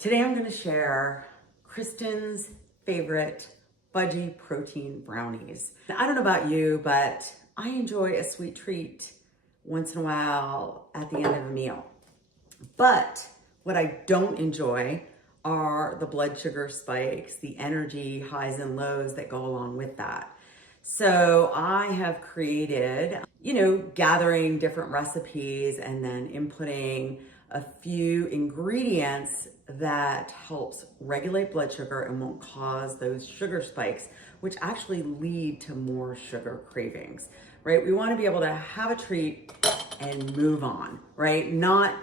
Today I'm going to share Kristin's favorite Fudgy protein brownies. Now, I don't know about you, but I enjoy a sweet treat once in a while at the end of a meal. But what I don't enjoy are the blood sugar spikes, the energy highs and lows that go along with that. So I have created, gathering different recipes and then inputting a few ingredients that helps regulate blood sugar and won't cause those sugar spikes, which actually lead to more sugar cravings, right? We want to be able to have a treat and move on, right? Not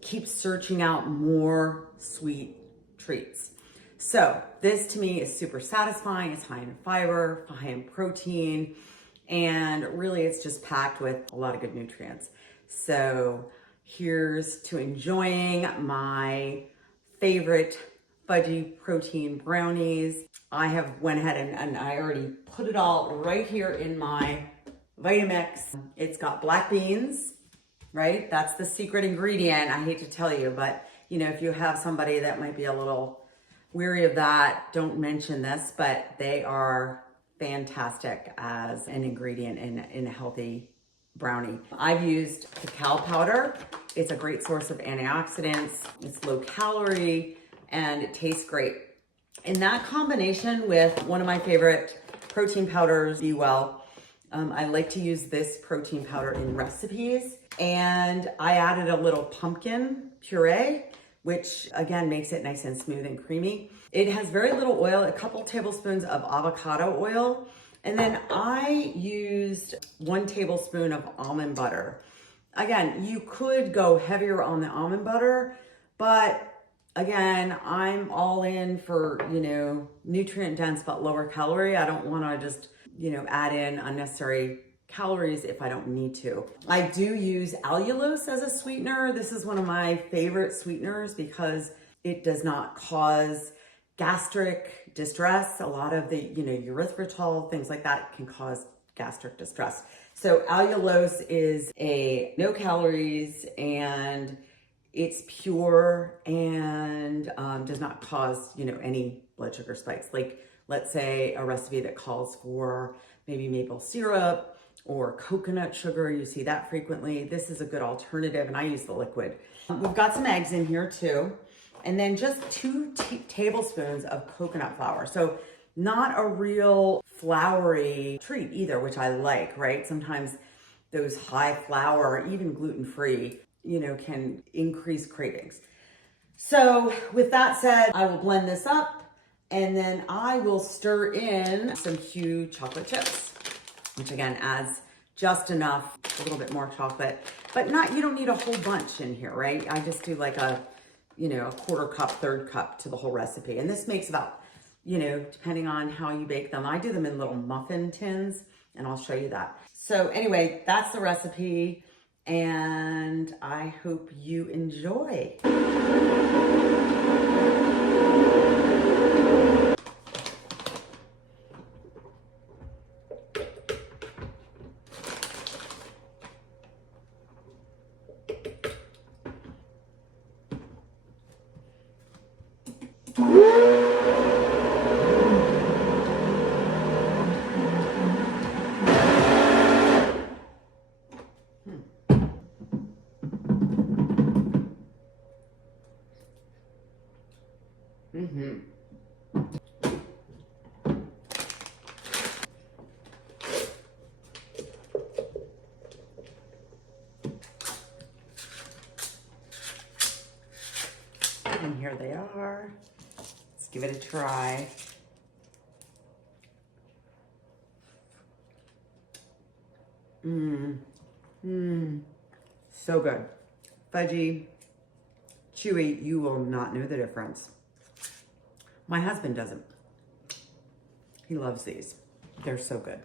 keep searching out more sweet treats. So this to me is super satisfying. It's high in fiber, high in protein, and really it's just packed with a lot of good nutrients. So here's to enjoying my favorite Fudgy protein brownies. I have went ahead and I already put it all right here in my Vitamix. It's got black beans, right? That's the secret ingredient. I hate to tell you, but if you have somebody that might be a little weary of that, don't mention this, but they are fantastic as an ingredient in a healthy brownie. I've used cacao powder. It's a great source of antioxidants. It's low calorie and it tastes great. In that combination with one of my favorite protein powders, BeWell, I like to use this protein powder in recipes. And I added a little pumpkin puree, which again makes it nice and smooth and creamy. It has very little oil, a couple tablespoons of avocado oil. And then I used 1 tablespoon of almond butter. Again, you could go heavier on the almond butter, but again, I'm all in for, nutrient dense but lower calorie. I don't want to just, add in unnecessary calories if I don't need to. I do use allulose as a sweetener. This is one of my favorite sweeteners because it does not cause gastric distress. A lot of the, erythritol, things like that can cause gastric distress. So allulose is no calories and it's pure and does not cause, any blood sugar spikes. Like let's say a recipe that calls for maybe maple syrup or coconut sugar, you see that frequently. This is a good alternative and I use the liquid. We've got some eggs in here too. And then just 2 tablespoons of coconut flour. So not a real floury treat either, which I like, right? Sometimes those high flour, even gluten-free, can increase cravings. So with that said, I will blend this up and then I will stir in some Q chocolate chips, which again adds just enough, a little bit more chocolate, but you don't need a whole bunch in here, right? I just do like a 1/4 cup, 1/3 cup to the whole recipe. And this makes about, depending on how you bake them, I do them in little muffin tins and I'll show you that. So anyway, that's the recipe and I hope you enjoy. And here they are. Let's give it a try. So good. Fudgy, chewy, you will not know the difference. My husband doesn't. He loves these. They're so good.